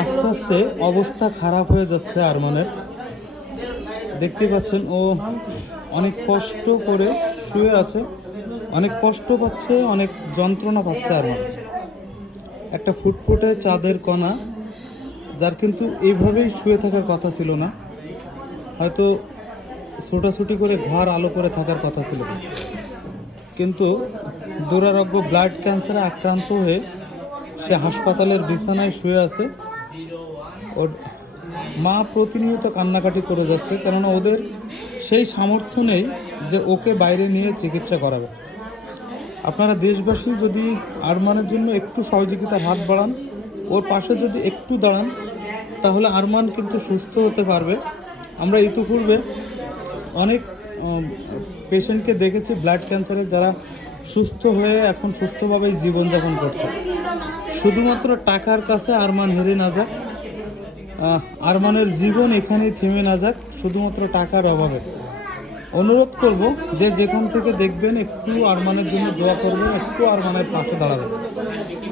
আস্তে আস্তে অবস্থা খারাপ হয়ে যাচ্ছে আরমানের। দেখতে পাচ্ছেন ও অনেক কষ্ট করে শুয়ে আছে, অনেক কষ্ট পাচ্ছে, অনেক যন্ত্রণা পাচ্ছে আরমান। একটা ফুটফুটে চাঁদের কণা, যার কিন্তু এইভাবেই শুয়ে থাকার কথা ছিল না, হয়তো ছোটাছুটি করে ঘর আলো করে থাকার কথা ছিল, কিন্তু দুরারোগ্য ব্লাড ক্যান্সারে আক্রান্ত হয়ে সে হাসপাতালের বিছানায় শুয়ে আছে। ওর মা প্রতিনিয়ত কান্নাকাটি করে যাচ্ছে, কেননা ওদের সেই সামর্থ্য নেই যে ওকে বাইরে নিয়ে চিকিৎসা করাবে। আপনারা দেশবাসী যদি আরমানের জন্য একটু সহযোগিতার হাত বাড়ান, ওর পাশে যদি একটু দাঁড়ান, তাহলে আরমান কিন্তু সুস্থ হতে পারবে। আমরা ইতিপূর্বে অনেক পেশেন্টকে দেখেছি ব্লাড ক্যান্সারে, যারা সুস্থ হয়ে এখন সুস্থভাবেই জীবনযাপন করছে। শুধুমাত্র টাকার কাছে আরমান হেরে না যাক, আরমানের জীবন এখানেই থেমে না যাক শুধুমাত্র টাকার অভাবে। অনুরোধ করব যে যেখান থেকে দেখবেন একটু আরমানের জন্য দোয়া করবেন, একটু আরমানের পাশে দাঁড়াবেন।